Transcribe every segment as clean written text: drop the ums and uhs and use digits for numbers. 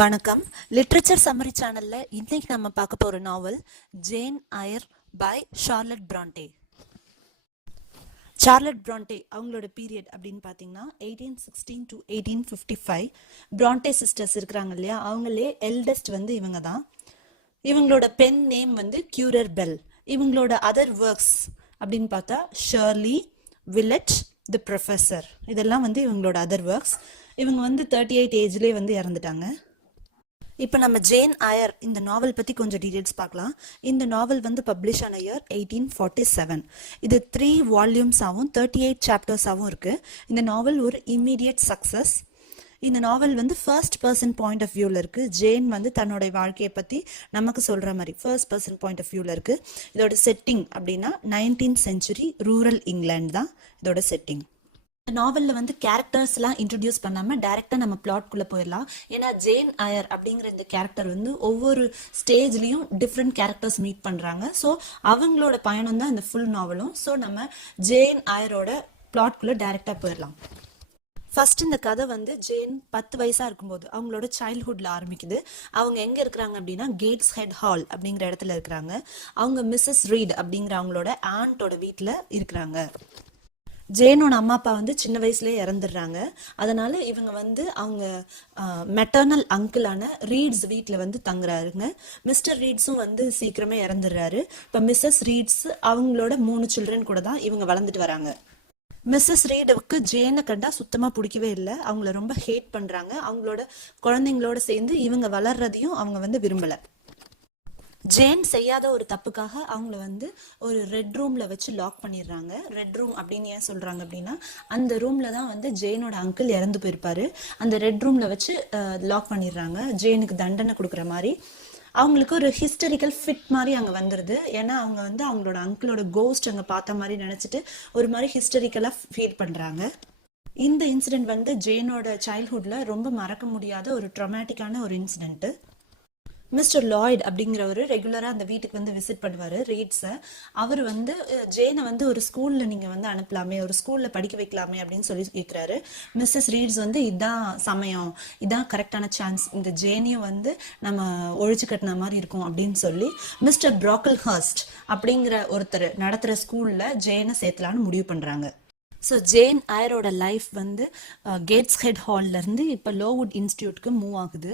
வணக்கம். Literature summary சேனல்ல இன்னைக்கு நம்ம பார்க்க போற novel Jane Eyre by Charlotte Bronte. Charlotte Bronte அவங்களோட பீரியட் அப்படின்னு பார்த்தீங்கன்னா 1816 to 1855. பிராண்டே சிஸ்டர்ஸ் இருக்கிறாங்க இல்லையா, அவங்களே எல்டஸ்ட் வந்து இவங்க தான். இவங்களோட பென் நேம் வந்து கியூரர் பெல். இவங்களோட அதர் ஒர்க்ஸ் அப்படின்னு பார்த்தா ஷர்லி, வில்லெட், தி ப்ரொஃபஸர், இதெல்லாம் வந்து இவங்களோட அதர் ஒர்க்ஸ். இவங்க வந்து 38 ஏஜ்லேயே வந்து இறந்துட்டாங்க. இப்போ நம்ம ஜேன் ஐயர் இந்த நாவல் பற்றி கொஞ்சம் டீட்டெயில்ஸ் பார்க்கலாம். இந்த நாவல் வந்து பப்ளிஷ் ஆன இயர் 1847. இது 3 வால்யூம்ஸாகவும் 38 சாப்டர்ஸாகவும் இருக்குது. இந்த நாவல் ஒரு இம்மீடியட் சக்ஸஸ். இந்த நாவல் வந்து ஃபர்ஸ்ட் பர்சன் பாயிண்ட் ஆஃப் வியூவில் இருக்குது. ஜேன் வந்து தன்னோட வாழ்க்கையை பற்றி நமக்கு சொல்கிற மாதிரி ஃபர்ஸ்ட் பர்சன் பாயிண்ட் ஆஃப் வியூவில் இருக்குது. இதோட செட்டிங் அப்படின்னா 19th century ரூரல் இங்கிலாந்து தான் இதோட செட்டிங். இந்த நாவலில் வந்து கேரக்டர்ஸ்லாம் இன்ட்ரடியூஸ் பண்ணாமல் டைரெக்டாக நம்ம பிளாட்குள்ளே போயிடலாம். ஏன்னா ஜேன் ஐயர் அப்படிங்கிற இந்த கேரக்டர் வந்து ஒவ்வொரு ஸ்டேஜ்லேயும் டிஃப்ரெண்ட் கேரக்டர்ஸ் மீட் பண்ணுறாங்க. ஸோ அவங்களோட பயணம் தான் இந்த ஃபுல் நாவலும். ஸோ நம்ம ஜேன் ஐயரோட பிளாட்குள்ளே டைரெக்டாக போயிடலாம். ஃபர்ஸ்ட் இந்த கதை வந்து ஜேன் 10 வயசாக இருக்கும்போது அவங்களோட சைல்ட்ஹுட்ல ஆரம்பிக்குது. அவங்க எங்கே இருக்கிறாங்க அப்படின்னா கேட்ஸ்ஹெட் ஹால் அப்படிங்கிற இடத்துல இருக்கிறாங்க. அவங்க மிஸ்ஸஸ் ரீட் அப்படிங்கிற அவங்களோட ஆண்டோட வீட்டில் இருக்கிறாங்க. ஜேனோட அம்மா அப்பா வந்து சின்ன வயசுலேயே இறந்துடுறாங்க. அதனால இவங்க வந்து அவங்க மெட்டர்னல் அங்கிளான ரீட்ஸ் வீட்டில் வந்து தங்குறாருங்க. மிஸ்டர் ரீட்ஸும் வந்து சீக்கிரமே இறந்துடுறாரு. இப்போ மிஸ்ஸஸ் ரீட்ஸ் அவங்களோட 3 சில்ட்ரன் கூட தான் இவங்க வளர்ந்துட்டு வராங்க. மிஸ்ஸஸ் ரீடுக்கு ஜேனை கண்டா சுத்தமாக பிடிக்கவே இல்லை. அவங்கள ரொம்ப ஹேட் பண்ணுறாங்க. அவங்களோட குழந்தைங்களோட சேர்ந்து இவங்க வளர்றதையும் அவங்க வந்து விரும்பலை. ஜேன் செய்யாத ஒரு தப்புக்காக அவங்கள வந்து ஒரு ரெட் ரூம்ல வச்சு லாக் பண்ணிடுறாங்க. ரெட் ரூம் அப்படின்னு ஏன் சொல்றாங்க அப்படின்னா, அந்த ரூம்ல தான் வந்து ஜேனோட அங்கிள் இறந்து போயிருப்பாரு. அந்த ரெட் ரூம்ல வச்சு லாக் பண்ணிடுறாங்க, ஜேனுக்கு தண்டனை கொடுக்குற மாதிரி. அவங்களுக்கு ஒரு ஹிஸ்டரிக்கல் ஃபிட் மாதிரி அங்கே வந்துடுது. ஏன்னா அவங்க வந்து அவங்களோட அங்கிளோட கோஸ்ட் அங்கே பார்த்த மாதிரி நினச்சிட்டு ஒரு மாதிரி ஹிஸ்டரிக்கலாக ஃபீல் பண்ணுறாங்க. இந்த இன்சிடென்ட் வந்து ஜேனோட சைல்ட்ஹுட்ல ரொம்ப மறக்க முடியாத ஒரு ட்ரொமேட்டிக்கான ஒரு இன்சிடென்ட்டு. மிஸ்டர் லாய்ட் அப்படிங்கிறவர் ரெகுலராக அந்த வீட்டுக்கு வந்து விசிட் பண்ணுவார் ரீட்ஸை. அவர் வந்து ஜேனை வந்து ஒரு ஸ்கூலில் நீங்கள் வந்து அனுப்பலாமே, ஒரு ஸ்கூலில் படிக்க வைக்கலாமே அப்படின்னு சொல்லி கேட்குறாரு. மிஸ்ஸஸ் ரீட்ஸ் வந்து இதான் சமயம், இதான் கரெக்டான சான்ஸ், இந்த ஜேனையும் வந்து நம்ம ஒழிச்சு கட்டின மாதிரி இருக்கும் அப்படின்னு சொல்லி மிஸ்டர் ப்ராக்கிள்ஹர்ஸ்ட் அப்படிங்கிற ஒருத்தர் நடத்துகிற ஸ்கூலில் ஜேனை சேர்த்தலான்னு முடிவு பண்ணுறாங்க. ஸோ ஜேன் ஐயரோட லைஃப் வந்து கேட்ஸ்ஹெட் ஹால்லேருந்து இப்போ லோவுட் இன்ஸ்டியூட்க்கு மூவ் ஆகுது.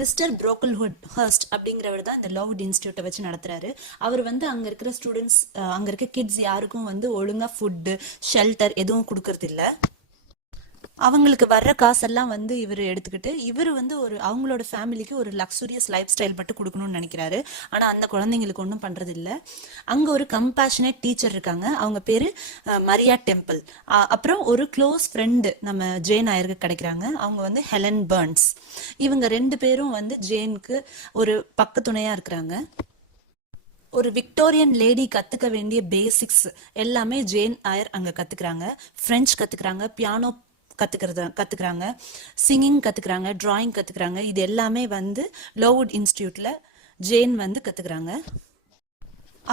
மிஸ்டர் ப்ரோக்கிள்ஹுட் ஹர்ஸ்ட் அப்படிங்கிறவர் தான் இந்த லோவுட் இன்ஸ்டியூட்டை வச்சு நடத்துறாரு. அவர் வந்து அங்கே இருக்கிற ஸ்டூடெண்ட்ஸ், அங்கே இருக்க கிட்ஸ் யாருக்கும் வந்து ஒழுங்காக ஃபுட்டு, ஷெல்டர் எதுவும் கொடுக்கறது இல்லை. அவங்களுக்கு வர்ற காசெல்லாம் வந்து இவர் எடுத்துக்கிட்டு இவர் வந்து அவங்களோட ஃபேமிலிக்கு ஒரு லக்ஸுரியஸ் லைஃப் ஸ்டைல் மட்டும் கொடுக்கணும்னு நினைக்கிறாரு. ஆனால் அந்த குழந்தைங்களுக்கு ஒன்றும் பண்ணுறது இல்லை. அங்கே ஒரு கம்பேஷனேட் டீச்சர் இருக்காங்க, அவங்க பேர் மரியா டெம்பிள். அப்புறம் ஒரு க்ளோஸ் ஃப்ரெண்டு நம்ம ஜேன் ஐயருக்கு கிடைக்கிறாங்க, அவங்க வந்து ஹெலன் பர்ன்ஸ். இவங்க 2 பேரும் வந்து ஜேனுக்கு ஒரு பக்கத்துணையாக இருக்கிறாங்க. ஒரு விக்டோரியன் லேடி கற்றுக்க வேண்டிய பேசிக்ஸ் எல்லாமே ஜேன் ஐயர் அங்கே கற்றுக்குறாங்க. ஃப்ரெஞ்ச் கற்றுக்குறாங்க, பியானோ கற்றுக்குறாங்க, சிங்கிங் கற்றுக்குறாங்க, ட்ராயிங் கற்றுக்குறாங்க. இது எல்லாமே வந்து லோவுட் இன்ஸ்டியூட்டில் ஜேன் வந்து கற்றுக்குறாங்க.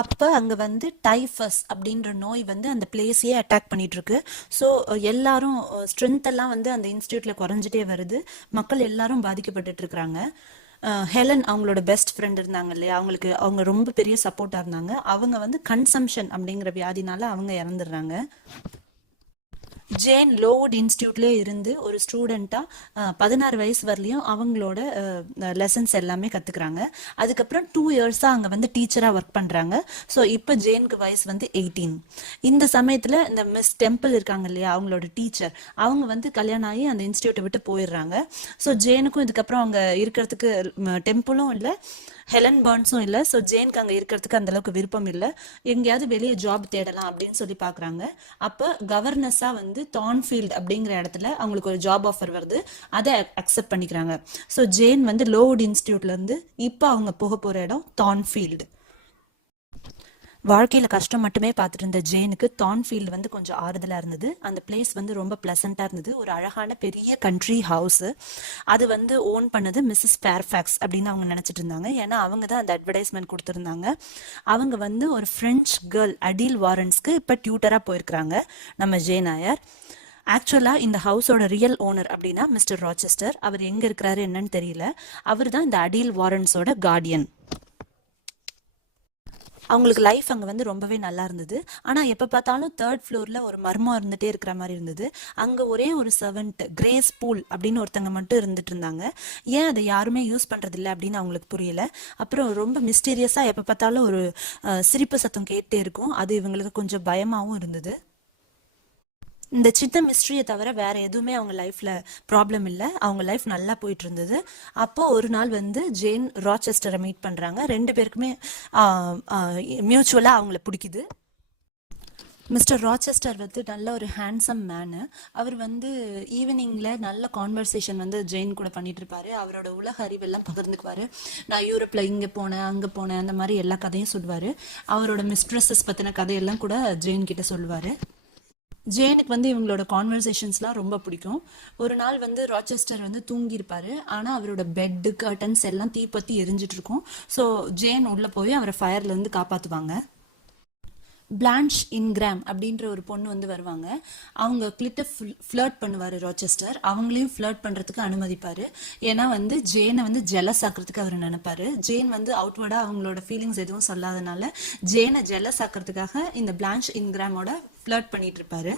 அப்போ அங்கே வந்து டைஃபஸ் அப்படின்ற நோய் வந்து அந்த பிளேஸையே அட்டாக் பண்ணிகிட்ருக்கு. ஸோ எல்லாரும் ஸ்ட்ரென்த் எல்லாம் வந்து அந்த இன்ஸ்டியூட்டில் குறைஞ்சிட்டே வருது. மக்கள் எல்லாரும் பாதிக்கப்பட்டுட்டு இருக்கிறாங்க. ஹெலன் அவங்களோட பெஸ்ட் ஃப்ரெண்ட் இருந்தாங்க இல்லையா, அவங்க ரொம்ப பெரிய சப்போர்ட்டாக இருந்தாங்க. அவங்க வந்து கன்சம்ஷன் அப்படிங்கிற வியாதினால அவங்க இறந்துடுறாங்க. ஜேன் லோவுட் இன்ஸ்டியூட்லேயே இருந்து ஒரு ஸ்டூடெண்ட்டாக 16 வயசு வரலையும் அவங்களோட லெசன்ஸ் எல்லாமே கற்றுக்குறாங்க. அதுக்கப்புறம் 2 இயர்ஸாக அங்கே வந்து டீச்சராக ஒர்க் பண்ணுறாங்க. ஸோ இப்போ ஜேனுக்கு வயசு வந்து 18. இந்த சமயத்தில் இந்த மிஸ் டெம்பிள் இருக்காங்க இல்லையா, அவங்களோட டீச்சர், அவங்க வந்து கல்யாணம் ஆகி அந்த இன்ஸ்டியூட்டை விட்டு போயிடுறாங்க. ஸோ ஜேனுக்கும் இதுக்கப்புறம் அங்கே இருக்கிறதுக்கு டெம்பிளும் இல்லை, ஹெலன் பர்ன்ஸும் இல்லை. ஸோ ஜேனுக்கு அங்கே இருக்கிறதுக்கு அந்தளவுக்கு விருப்பம் இல்லை. எங்கேயாவது வெளியே ஜாப் தேடலாம் அப்படின்னு சொல்லி பார்க்குறாங்க. அப்போ கவர்னஸாக வந்து தார்ன்ஃபீல்ட் அப்படிங்கிற இடத்துல அவங்களுக்கு ஒரு ஜாப் ஆஃபர் வருது. அதை அக்செப்ட் பண்ணிக்கிறாங்க. ஸோ ஜேன் வந்து லோவுட் இன்ஸ்டியூட்லேருந்து இப்போ அவங்க போக போகிற இடம் தார்ன்ஃபீல்டு. வாழ்க்கையில் கஷ்டம் மட்டுமே பார்த்துட்டு இருந்த ஜேனுக்கு தார்ன்ஃபீல்டு வந்து கொஞ்சம் ஆறுதலாக இருந்தது. அந்த பிளேஸ் வந்து ரொம்ப ப்ளசண்ட்டாக இருந்தது. ஒரு அழகான பெரிய கண்ட்ரி ஹவுஸு. அது வந்து ஓன் பண்ணது மிஸ்ஸஸ் ஃபேர்ஃபேக்ஸ் அப்படின்னு அவங்க நினச்சிட்டு இருந்தாங்க. ஏன்னா அவங்க தான் அந்த அட்வர்டைஸ்மெண்ட் கொடுத்துருந்தாங்க. அவங்க வந்து ஒரு ஃப்ரெஞ்ச் கேர்ள் அடில் வாரன்ஸ்க்கு இப்போ டியூட்டராக போயிருக்கிறாங்க நம்ம ஜேன் ஐயர். ஆக்சுவலாக இந்த ஹவுஸோட ரியல் ஓனர் அப்படின்னா மிஸ்டர் ராச்செஸ்டர். அவர் எங்கே இருக்கிறாரு என்னன்னு தெரியல. அவர் தான் இந்த அடீல் வாரன்ஸோட கார்டியன். அவங்களுக்கு லைஃப் அங்கே வந்து ரொம்பவே நல்லா இருந்தது. ஆனால் எப்போ பார்த்தாலும் தேர்ட் ஃப்ளோரில் ஒரு மர்மம் இருந்துகிட்டே இருக்கிற மாதிரி இருந்தது. அங்கே ஒரே ஒரு சர்வெண்ட் கிரேஸ் பூல் அப்படின்னு ஒருத்தங்க மட்டும் இருந்துட்டு இருந்தாங்க. ஏன் அதை யாருமே யூஸ் பண்ணுறதில்ல அப்படின்னு அவங்களுக்கு புரியல. அப்புறம் ரொம்ப மிஸ்டீரியஸாக எப்போ பார்த்தாலும் ஒரு சிரிப்பு சத்தம் கேட்டே இருக்கும். அது இவங்களுக்கு கொஞ்சம் பயமாகவும் இருந்தது. இந்த சின்ன மிஸ்ட்ரியை தவிர வேற எதுவுமே அவங்க லைஃப்ல ப்ராப்ளம் இல்லை. அவங்க லைஃப் நல்லா போயிட்டு இருந்தது. அப்போ ஒரு நாள் வந்து ஜேன் ராச்செஸ்டரை மீட் பண்றாங்க. ரெண்டு பேருக்குமே மியூச்சுவலா அவங்கள பிடிக்குது. மிஸ்டர் ராச்செஸ்டர் வந்து நல்ல ஒரு ஹேண்ட்ஸம் மேனு. அவர் வந்து ஈவினிங்கில் நல்ல கான்வர்சேஷன் வந்து ஜெயின் கூட பண்ணிட்டு இருப்பாரு. அவரோட உலக அறிவெல்லாம் பகிர்ந்துக்குவாரு. நான் யூரோப்பில் இங்கே போனேன் அங்கே போனேன் அந்த மாதிரி எல்லா கதையும் சொல்லுவார். அவரோட மிஸ்ட்ரஸஸ் பற்றின கதையெல்லாம் கூட ஜெயின் கிட்ட சொல்லுவார். ஜேனுக்கு வந்து இவங்களோட கான்வர்சேஷன்ஸ்லாம் ரொம்ப பிடிக்கும். ஒரு நாள் வந்து ராச்செஸ்டர் வந்து தூங்கியிருப்பாரு. ஆனால் அவரோட பெட்டு கர்டன்ஸ் எல்லாம் தீப்பற்றி எரிஞ்சிட்டு இருக்கும். ஸோ ஜேன் உள்ளே போய் அவரை ஃபயர்லேருந்து காப்பாற்றுவாங்க. பிளான்ச் இன்கிராம் அப்படின்ற ஒரு பொண்ணு வந்து வருவாங்க. அவங்க கிட்ட ஃப்ளர்ட் பண்ணுவார் ராச்செஸ்டர். அவங்களையும் ஃப்ளர்ட் பண்ணுறதுக்கு அனுமதிப்பார். ஏன்னா வந்து ஜேனை வந்து ஜெலஸ் ஆக்கிறதுக்கு அவர் நினைப்பாரு. ஜேன் வந்து அவுட்வர்டாக அவங்களோட ஃபீலிங்ஸ் எதுவும் சொல்லாதனால ஜேனை ஜெலஸ் ஆக்கிறதுக்காக இந்த பிளான்ச் இன்கிராமோட ஃப்ளர்ட் பண்ணிட்டு இருப்பாரு.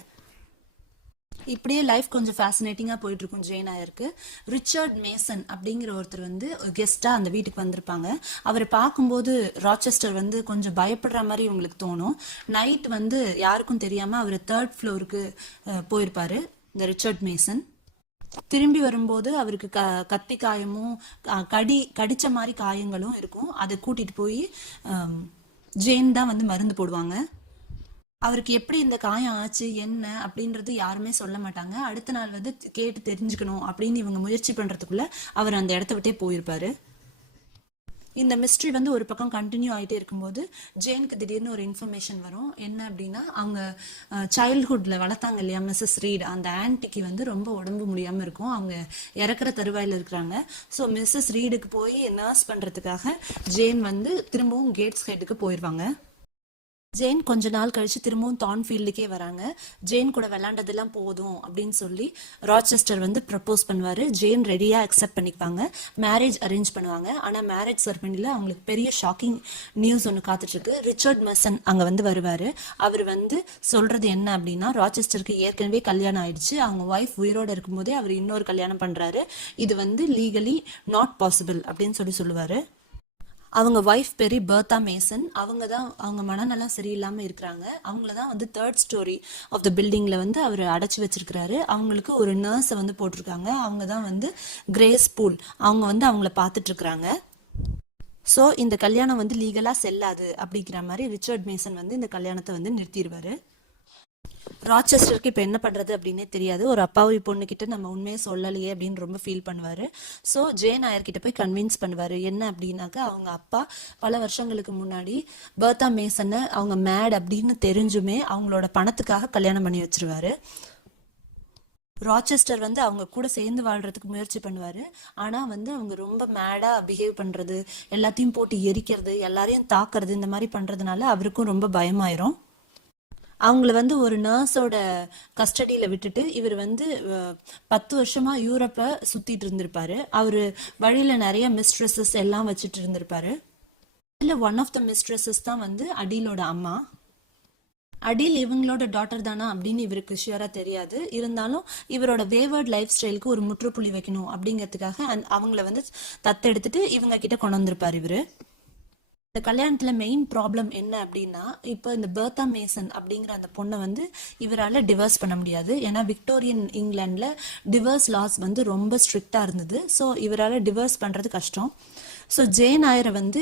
இப்படியே லைஃப் கொஞ்சம் ஃபேசினேட்டிங்காக போயிட்டு இருக்கும் ஜேன் ஆயருக்கு. ரிச்சர்ட் மேசன் அப்படிங்கிற ஒருத்தர் வந்து கெஸ்ட்டாக அந்த வீட்டுக்கு வந்திருப்பாங்க. அவரை பார்க்கும்போது ராச்செஸ்டர் வந்து கொஞ்சம் பயப்படுற மாதிரி இவங்களுக்கு தோணும். நைட் வந்து யாருக்கும் தெரியாமல் அவர் தேர்ட் ஃப்ளோருக்கு போயிருப்பாரு இந்த ரிச்சர்ட் மேசன். திரும்பி வரும்போது அவருக்கு கத்தி காயமும் கடிச்ச மாதிரி காயங்களும் இருக்கும். அதை கூட்டிட்டு போய் ஜேன் தான் வந்து மருந்து போடுவாங்க. அவருக்கு எப்படி இந்த காயம் ஆச்சு என்ன அப்படின்றது யாருமே சொல்ல மாட்டாங்க. அடுத்த நாள் வந்து கேட்டு தெரிஞ்சுக்கணும் அப்படின்னு இவங்க முயற்சி பண்றதுக்குள்ள அவர் அந்த இடத்த விட்டே போயிருப்பாரு. இந்த மிஸ்ட்ரி வந்து ஒரு பக்கம் கண்டினியூ ஆகிட்டே இருக்கும்போது ஜேனுக்கு திடீர்னு ஒரு இன்ஃபர்மேஷன் வரும். என்ன அப்படின்னா அவங்க சைல்ட்ஹுட்ல வளர்த்தாங்க இல்லையா மிஸ்ஸஸ் ரீட், அந்த ஆன்டிக்கு வந்து ரொம்ப உடம்பு முடியாமல் இருக்கும். அவங்க இறக்குற தருவாயில் இருக்கிறாங்க. ஸோ மிஸ்ஸஸ் ரீடுக்கு போய் நர்ஸ் பண்ணுறதுக்காக ஜேன் வந்து திரும்பவும் கேட்ஸ் ஹெட்டுக்கு போயிடுவாங்க. ஜேன் கொஞ்ச நாள் கழிச்சு திரும்பவும் தார்ன்ஃபீல்டுக்கே வராங்க. ஜேன் கூட விளாண்டதெல்லாம் போதும் அப்படின்னு சொல்லி ராச்செஸ்டர் வந்து ப்ரப்போஸ் பண்ணுவார். ஜேன் ரெடியாக அக்செப்ட் பண்ணிப்பாங்க. மேரேஜ் அரேஞ்ச் பண்ணுவாங்க. ஆனால் மேரேஜ் செரமனியில் அவங்களுக்கு பெரிய ஷாக்கிங் நியூஸ் ஒன்று காத்துட்ருக்கு. ரிச்சர்ட் மெசன் அங்கே வந்து வருவார். அவர் வந்து சொல்கிறது என்ன அப்படின்னா, ராச்செஸ்டருக்கு ஏற்கனவே கல்யாணம் ஆயிடுச்சு. அவங்க ஒய்ஃப் உயிரோடு இருக்கும்போதே அவர் இன்னொரு கல்யாணம் பண்ணுறாரு. இது வந்து லீகலி நாட் பாசிபிள் அப்படின்னு சொல்லுவார். அவங்க ஒய்ஃப் பேரு பர்தா மேசன். அவங்க மனநலம் சரியில்லாமல் இருக்கிறாங்க. அவங்கள தான் வந்து தேர்ட் ஸ்டோரி ஆஃப் த பில்டிங்கில் வந்து அவர் அடைச்சி வச்சிருக்கிறாரு. அவங்களுக்கு ஒரு நர்ஸை வந்து போட்டிருக்காங்க. அவங்க தான் வந்து கிரேஸ் பூல். அவங்க வந்து அவங்கள பார்த்துட்டு இருக்கிறாங்க. ஸோ இந்த கல்யாணம் வந்து லீகலாக செல்லாது அப்படிங்கிற மாதிரி ரிச்சர்ட் மேசன் வந்து இந்த கல்யாணத்தை வந்து நிறுத்திடுவார். ராச்செஸ்டருக்கு இப்போ என்ன பண்ணுறது அப்படின்னே தெரியாது. ஒரு அப்பாவி பொண்ணுக்கிட்ட நம்ம உண்மையை சொல்லலையே அப்படின்னு ரொம்ப ஃபீல் பண்ணுவார். ஸோ ஜேன் ஆயர்கிட்ட போய் கன்வின்ஸ் பண்ணுவார். என்ன அப்படின்னாக்கா, அவங்க அப்பா பல வருஷங்களுக்கு முன்னாடி பர்தா மேசனை அவங்க மேட் அப்படின்னு தெரிஞ்சுமே அவங்களோட பணத்துக்காக கல்யாணம் பண்ணி வச்சிருவாரு. ராச்செஸ்டர் வந்து அவங்க கூட சேர்ந்து வாழ்றதுக்கு முயற்சி பண்ணுவார். ஆனால் வந்து அவங்க ரொம்ப மேடாக பிஹேவ் பண்ணுறது, எல்லாத்தையும் போட்டு எரிக்கிறது, எல்லாரையும் தாக்குறது, இந்த மாதிரி பண்ணுறதுனால அவருக்கும் ரொம்ப பயமாயிரும். அவங்கள வந்து ஒரு நர்ஸோட கஸ்டடியில் விட்டுட்டு இவர் வந்து 10 வருஷமா யூரோப்பை சுற்றிட்டு இருந்திருப்பாரு. அவர் வழியில் நிறைய மிஸ்ட்ரெஸஸ் எல்லாம் வச்சுட்டு இருந்திருப்பாரு. இல்லை, ஒன் ஆஃப் த மிஸ்ட்ரெஸஸ் தான் வந்து அடீலோட அம்மா. அடீல் இவங்களோட டாட்டர் தானா அப்படின்னு இவருக்கு ஷியராக தெரியாது. இருந்தாலும் இவரோட வேவர்ட் லைஃப் ஸ்டைலுக்கு ஒரு முற்றுப்புள்ளி வைக்கணும் அப்படிங்கிறதுக்காக அவங்கள வந்து தத்தெடுத்துட்டு இவங்க கிட்ட கொண்டு வந்திருப்பார் இவர். இந்த கல்யாணத்தில் மெயின் ப்ராப்ளம் என்ன அப்படின்னா, இப்போ இந்த பர்தா மேசன் அப்படிங்கிற அந்த பொண்ணை வந்து இவரால் டிவர்ஸ் பண்ண முடியாது. ஏன்னா விக்டோரியன் இங்கிலாண்டில் டிவர்ஸ் லாஸ் வந்து ரொம்ப ஸ்ட்ரிக்டாக இருந்தது. ஸோ இவரால் டிவர்ஸ் பண்ணுறது கஷ்டம். ஸோ ஜேன் ஆயரை வந்து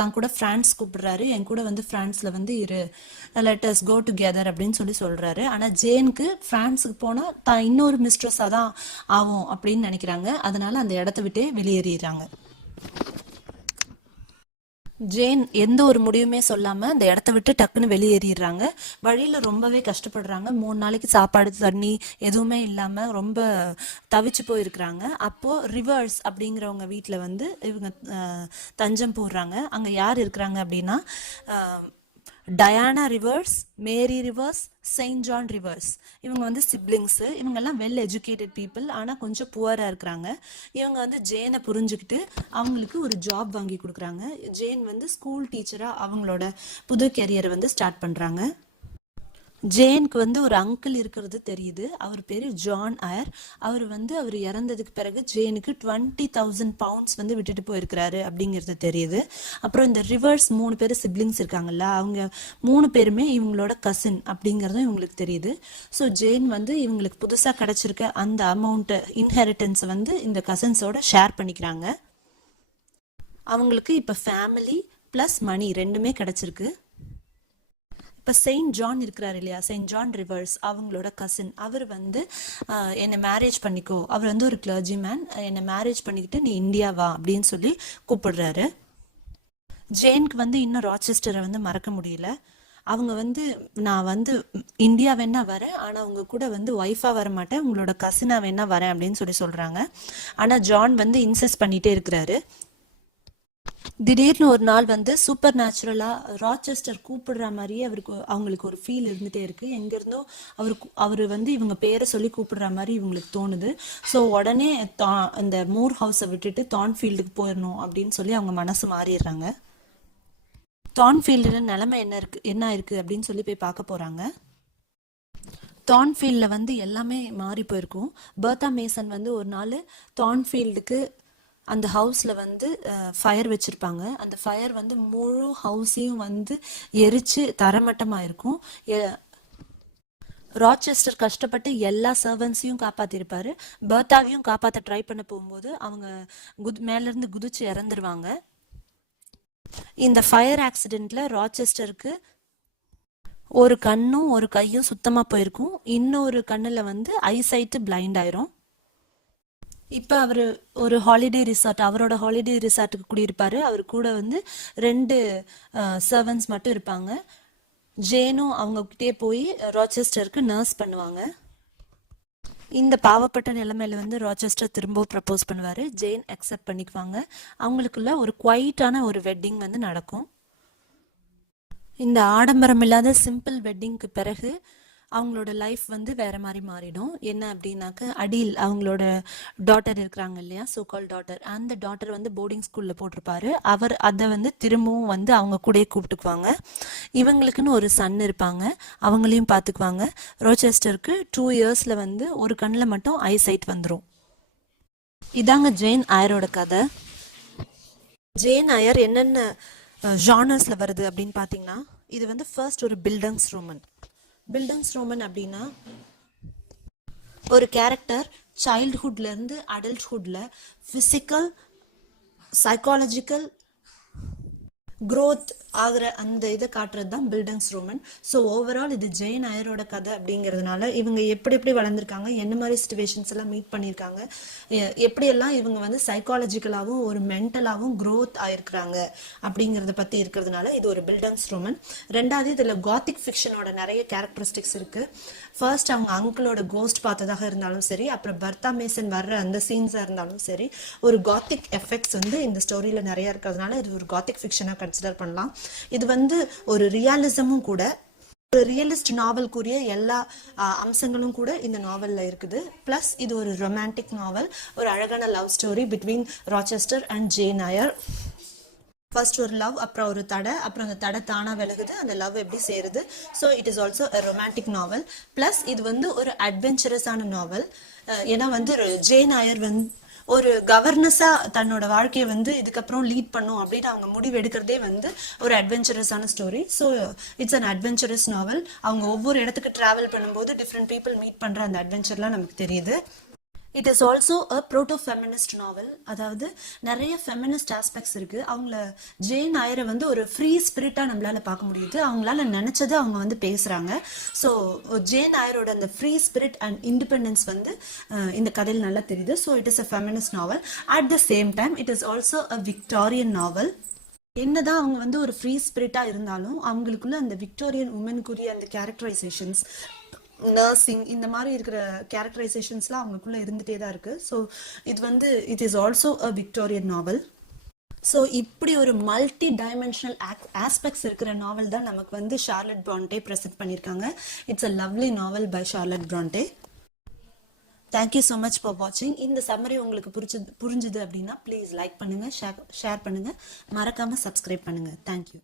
தான் கூட ஃப்ரான்ஸ் கூப்பிடுறாரு. என் கூட வந்து ஃப்ரான்ஸில் வந்து லெட்டர்ஸ் கோ டுகெதர் அப்படின்னு சொல்கிறாரு. ஆனால் ஜேனுக்கு ஃப்ரான்ஸுக்கு போனால் தான் இன்னொரு மிஸ்ட்ரஸாக தான் ஆகும் அப்படின்னு நினைக்கிறாங்க. அதனால அந்த இடத்த விட்டே வெளியேறிடுறாங்க. ஜேன் எந்த ஒரு முடிவுமே சொல்லாமல் அந்த இடத்த விட்டு டக்குன்னு வெளியேறிடுறாங்க. வழியில் ரொம்பவே கஷ்டப்படுறாங்க. 3 நாளைக்கு சாப்பாடு தண்ணி எதுவுமே இல்லாமல் ரொம்ப தவிச்சு போயிருக்கிறாங்க. அப்போது ரிவர்ஸ் அப்படிங்கிறவங்க வீட்டில் வந்து இவங்க தஞ்சம் போடுறாங்க. அங்கே யார் இருக்கிறாங்க அப்படின்னா, டயானா ரிவர்ஸ், மேரி ரிவர்ஸ், செயின்ட் ஜான் ரிவர்ஸ். இவங்க வந்து சிப்ளிங்ஸு. இவங்கெல்லாம் வெல் எஜுகேட்டட் பீப்புள், ஆனால் கொஞ்சம் புவராக இருக்கிறாங்க. இவங்க வந்து ஜேனை புரிஞ்சுக்கிட்டு அவங்களுக்கு ஒரு ஜாப் வாங்கி கொடுக்குறாங்க. ஜேன் வந்து ஸ்கூல் டீச்சராக அவங்களோட புது கெரியரை வந்து ஸ்டார்ட் பண்ணுறாங்க. ஜேனுக்கு வந்து ஒரு அங்கிள் இருக்கிறது தெரியுது. அவர் பேர் ஜான் ஐயர். அவர் இறந்ததுக்கு பிறகு ஜேனுக்கு 20,000 பவுண்ட்ஸ் வந்து விட்டுட்டு போயிருக்கிறாரு அப்படிங்கிறது தெரியுது. அப்புறம் இந்த ரிவர்ஸ் 3 பேர் சிப்ளிங்ஸ் இருக்காங்கல்ல, அவங்க 3 பேருமே இவங்களோட கசின் அப்படிங்கிறதும் இவங்களுக்கு தெரியுது. ஸோ ஜேன் வந்து இவங்களுக்கு புதுசாக கிடைச்சிருக்க அந்த அமௌண்ட் இன்ஹெரிட்டன்ஸை வந்து இந்த கசின்ஸோட ஷேர் பண்ணிக்கிறாங்க. அவங்களுக்கு இப்போ ஃபேமிலி ப்ளஸ் மணி ரெண்டுமே கிடைச்சிருக்கு. இப்போ செயின்ட் ஜான் இருக்கிறார் இல்லையா, செயின்ட் ஜான் ரிவர்ஸ் அவங்களோட கசின். அவர் வந்து என்னை மேரேஜ் பண்ணிக்கோ, அவர் வந்து ஒரு கிளர்ஜிமேன், என்னை மேரேஜ் பண்ணிக்கிட்டு நீ இந்தியா வா அப்படின்னு சொல்லி கூப்பிடுறாரு. ஜேனுக்கு வந்து இன்னும் ராச்செஸ்டரை வந்து மறக்க முடியல. அவங்க வந்து நான் வந்து இந்தியா வேணா வரேன், ஆனால் அவங்க கூட வந்து ஒய்ஃபாக வர மாட்டேன், உங்களோட கசினாக வேணா வரேன் அப்படின்னு சொல்லி சொல்கிறாங்க. ஆனால் ஜான் வந்து இன்சஸ்ட் பண்ணிகிட்டே இருக்கிறாரு. திடீர்னு ஒரு நாள் வந்து சூப்பர் நேச்சுரலாக ராச்செஸ்டர் கூப்பிடுற மாதிரியே அவங்களுக்கு ஒரு ஃபீல் இருந்துகிட்டே இருக்குது. எங்கேருந்தோ அவர் வந்து இவங்க பேரை சொல்லி கூப்பிடுற மாதிரி இவங்களுக்கு தோணுது. ஸோ உடனே அந்த மூர் ஹவுஸை விட்டுட்டு தார்ன்ஃபீல்டுக்கு போயிடணும் அப்படின்னு சொல்லி அவங்க மனசு மாறிடுறாங்க. தார்ன்ஃபீல்டில் நிலைமை என்ன இருக்குது அப்படின்னு சொல்லி போய் பார்க்க போகிறாங்க. தார்ன்ஃபீல்டில் வந்து எல்லாமே மாறி போயிருக்கும். பெர்தா மேசன் வந்து ஒரு நாள் தார்ன்ஃபீல்டுக்கு அந்த ஹவுஸில் வந்து ஃபயர் வச்சுருப்பாங்க. அந்த ஃபயர் வந்து முழு ஹவுஸையும் வந்து எரித்து தரமட்டமாக இருக்கும். ராச்செஸ்டர் கஷ்டப்பட்டு எல்லா சர்வன்ஸையும் காப்பாற்றிருப்பாரு. பெர்தாவையும் காப்பாற்ற ட்ரை பண்ண போகும்போது அவங்க மேலேருந்து குதிச்சு இறந்துருவாங்க. இந்த ஃபயர் ஆக்சிடெண்ட்டில் ராச்செஸ்டருக்கு ஒரு கண்ணும் ஒரு கையும் சுத்தமாக போயிருக்கும். இன்னொரு கண்ணில் வந்து ஐசைட்டு பிளைண்ட் ஆயிரும். இப்போ அவர் ஒரு ஹாலிடே ரிசார்ட், அவரோட ஹாலிடே ரிசார்ட்டுக்கு குடியிருப்பார். அவர் கூட வந்து 2 சர்வன்ஸ் மட்டும் இருப்பாங்க. ஜேனும் அவங்ககிட்டே போய் ராச்செஸ்டருக்கு நர்ஸ் பண்ணுவாங்க. இந்த பாவப்பட்ட நிலைமையில வந்து ராச்செஸ்டர் திரும்ப ப்ரப்போஸ் பண்ணுவார். ஜேன் அக்செப்ட் பண்ணிக்குவாங்க. அவங்களுக்குள்ள ஒரு குவைட்டான ஒரு வெட்டிங் வந்து நடக்கும். இந்த ஆடம்பரம் இல்லாத சிம்பிள் வெட்டிங்க்கு பிறகு அவங்களோட லைஃப் வந்து வேற மாதிரி மாறிடும். என்ன அப்படின்னாக்க, அடில் அவங்களோட டாட்டர் இருக்கிறாங்க இல்லையா, சோகால் டாட்டர், அந்த டாட்டர் வந்து போர்டிங் ஸ்கூலில் போட்டிருப்பாரு. அவர் அதை வந்து திரும்பவும் வந்து அவங்க கூடயே கூப்பிட்டுக்குவாங்க. இவங்களுக்குன்னு ஒரு சன் இருப்பாங்க, அவங்களையும் பார்த்துக்குவாங்க. ரோச்செஸ்டருக்கு 2 இயர்ஸில் வந்து ஒரு கண்ணில் மட்டும் ஐசைட் வந்துடும். இதாங்க ஜேன் ஐயரோட கதை. ஜேன் ஐயர் என்னென்ன ஜானர்ஸில் வருது அப்படின்னு பார்த்தீங்கன்னா, இது வந்து ஃபர்ஸ்ட் ஒரு பில்டங்ஸ் ரோமன். பில்டங்ஸ் ரோமன் அப்படின்னா ஒரு கேரக்டர் சைல்ட்ஹுட்லேருந்து அடல்ட்ஹுட்டில் ஃபிசிக்கல் சைக்காலஜிக்கல் க்ரோத் ஆகிற அந்த இதை காட்டுறது தான் பில்டங்ஸ் ரோமன். ஸோ ஓவரால் இது ஜேன் ஐயரோட கதை அப்படிங்கிறதுனால இவங்க எப்படி எப்படி வளர்ந்துருக்காங்க, என்ன மாதிரி சுச்சுவேஷன்ஸ் எல்லாம் மீட் பண்ணியிருக்காங்க, எப்படியெல்லாம் இவங்க வந்து சைக்காலஜிக்கலாகவும் ஒரு மென்டலாகவும் க்ரோத் ஆயிருக்கிறாங்க அப்படிங்கிறத பற்றி இருக்கிறதுனால இது ஒரு பில்டங்ஸ் ரோமன். ரெண்டாவது, இதில் காத்திக் ஃபிக்ஷனோட நிறைய கேரக்டரிஸ்டிக்ஸ் இருக்குது. ஃபர்ஸ்ட் அவங்க அங்கிளோட கோஸ்ட் பார்த்ததாக இருந்தாலும் சரி, அப்புறம் பெர்தா மேசன் வர்ற அந்த சீன்ஸாக இருந்தாலும் சரி, ஒரு காத்திக் எஃபெக்ட்ஸ் வந்து இந்த ஸ்டோரியில் நிறைய இருக்கிறதுனால இது ஒரு காத்திக் ஃபிக்ஷனாக கன்சிடர் பண்ணலாம். இது வந்து ஒரு ரியலிசமும் கூட, ஒரு ரியலிஸ்ட் நாவலுக்குரிய எல்லா அம்சங்களும் கூட இந்த நாவலில் இருக்குது. ப்ளஸ் இது ஒரு ரொமான்டிக் நாவல், ஒரு அழகான love story between Rochester and Jane Eyre. First ஒரு லவ், அப்புறம் ஒரு தடை, அப்புறம் அந்த தடை தானாக விலகுது, அந்த லவ் எப்படி சேருது. So it is also a romantic novel. Plus இது வந்து ஒரு அட்வென்ச்சரஸான நாவல். ஏன்னா வந்து ஜேன் ஐயர் வந்து ஒரு கவர்னஸாக தன்னோட வாழ்க்கையை வந்து இதுக்கப்புறம் லீட் பண்ணும் அப்படின்னு அவங்க முடிவு எடுக்கிறதே வந்து ஒரு அட்வென்ச்சரஸான ஸ்டோரி. So it's an adventurous novel. அவங்க ஒவ்வொரு இடத்துக்கு ட்ராவல் பண்ணும்போது டிஃப்ரெண்ட் பீப்புள் மீட் பண்ணுற அந்த அட்வென்ச்சர்லாம் நமக்கு தெரியுது. It is also a proto feminist novel. அதாவது நிறைய ஃபெமினிஸ்ட் ஆஸ்பெக்ட்ஸ் இருக்குது. அவங்கள ஜேன் ஐயரை வந்து ஒரு ஃப்ரீ ஸ்பிரிட்டாக நம்மளால் பார்க்க முடியுது. அவங்களால நினச்சதை அவங்க வந்து பேசுகிறாங்க. ஸோ ஜேன் ஐயரோட அந்த ஃப்ரீ ஸ்பிரிட் அண்ட் இண்டிபெண்டன்ஸ் வந்து இந்த கதையில் நல்லா தெரியுது. So it is a feminist novel. At the same time it is also a Victorian novel. என்னதான் அவங்க வந்து ஒரு ஃப்ரீ ஸ்பிரிட்டாக இருந்தாலும் அவங்களுக்குள்ள அந்த விக்டோரியன் உமனுக்குரிய அந்த கேரக்டரைசேஷன்ஸ், நர்சிங், இந்த மாதிரி இருக்கிற கேரக்டரைசேஷன்ஸ்லாம் அவங்களுக்குள்ள இருந்துகிட்டே தான் இருக்குது. ஸோ இது வந்து it is also a Victorian novel. So இப்படி ஒரு மல்டி டைமென்ஷனல் ஆஸ்பெக்ட்ஸ் இருக்கிற நாவல் தான் நமக்கு வந்து ஷார்லட் பிராண்டே ப்ரெசென்ட் பண்ணியிருக்காங்க. It's a lovely novel by Charlotte Bronte. Thank you so much for வாட்சிங். இந்த சம்மரி உங்களுக்கு புரிஞ்சுது அப்படின்னா ப்ளீஸ் லைக் பண்ணுங்க, ஷேர் பண்ணுங்க, மறக்காம சப்ஸ்கிரைப் பண்ணுங்க. தேங்க்யூ.